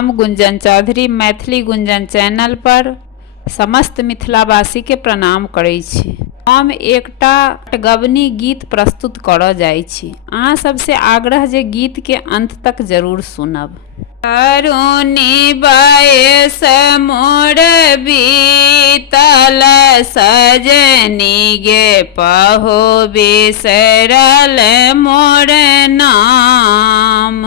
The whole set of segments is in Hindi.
हम गुंजन चौधरी मैथिली गुंजन चैनल पर समस्त मिथिलावासी के प्रणाम करै छी। हम एकटा गबनी गीत प्रस्तुत करऽ जाइ छी। अहाँ सबसे आग्रह जे गीत के अंत तक जरूर सुनब। तरुणी बयस मोर बीतल सजनी गे पहो बिसरल मोर नाम।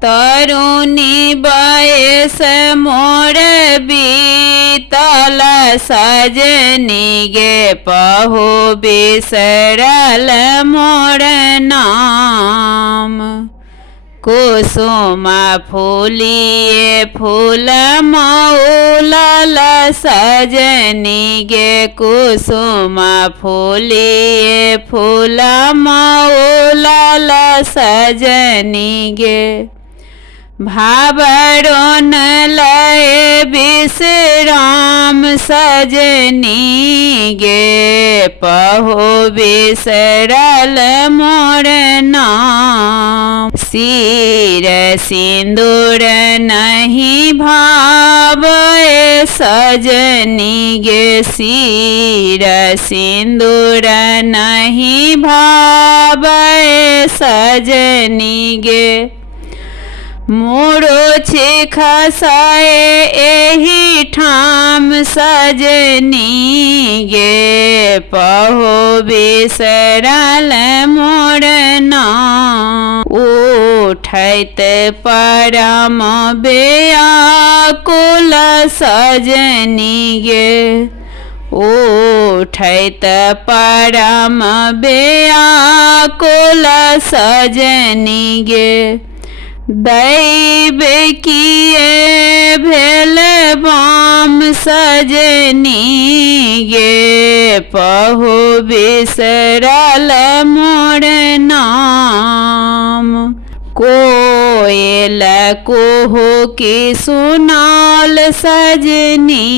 तरुणी बयस मोर बीतल सजनी गे पहो बिसरल मोर नाम। कुसुम फूलिए फूल मौलल सजनी गे कुसुम फूलिए फूल मौलल सजनी गे। भावरोन लय विश्राम सजनी गे पहो बिसरल मोर नाम। सिर सिंदूर नहीं भावय सजनी गे सिर सिंदूर नहीं भावय सजनी गे। मोरो छे खसाए एही ठाम सजनी गे पहो बिसरल मोर नाम। उठैत परम व्याकुल सजनी गे उठैत परम व्याकुल सजनी गे। दैव किए भेल बाम सजनी गे पहो बिसरल मोर नाम। कोयल कुहू की सुनाल सजनी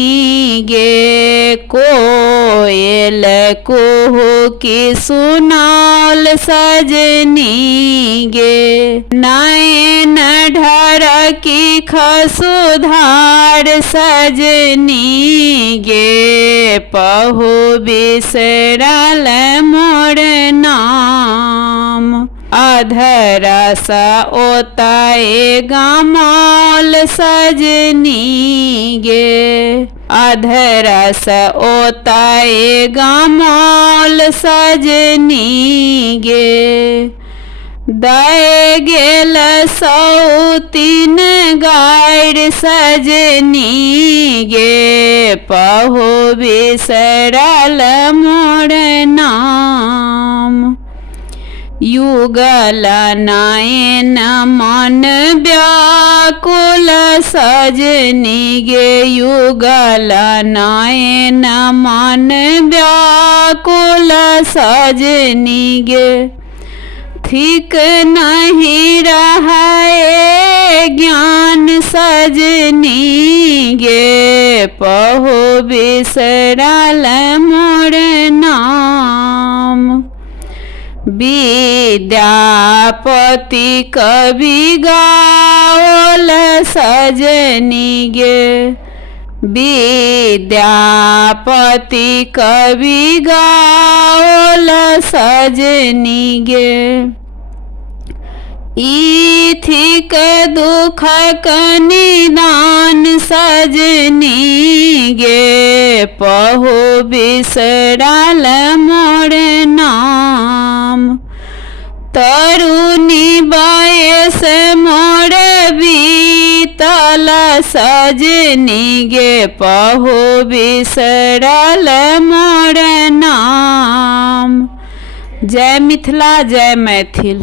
गे कोयल कुहू की सुनाल सजनी गे। नयन ढर की खसुधार सजनी गे पहो बिसरल मोर नाम। अधरस ओताए गमाल सजनी गे अधरस ओताए गमाल सजनी गे। दय गेल सौतीन गायर सजनी गे पहो बिसरल मोर नाम। युगल नयन मन व्याकुल सजनी गे युगल नयन मन व्याकुल सजनी गे। ठीक नहीं रहे ज्ञान सजनी गे पहो बिसरल मोर नाम। विद्यापति कवि गाओल सजनी गे विद्यापति कवि गाओल सजनी गे। इथिक दुख निदान सजनी गे पहो बिसरल मोर नाम। तरुणी बयस मोर बीतल सजनी गे पहो बिसरल मोर नाम। जय मिथिला जय मैथिल।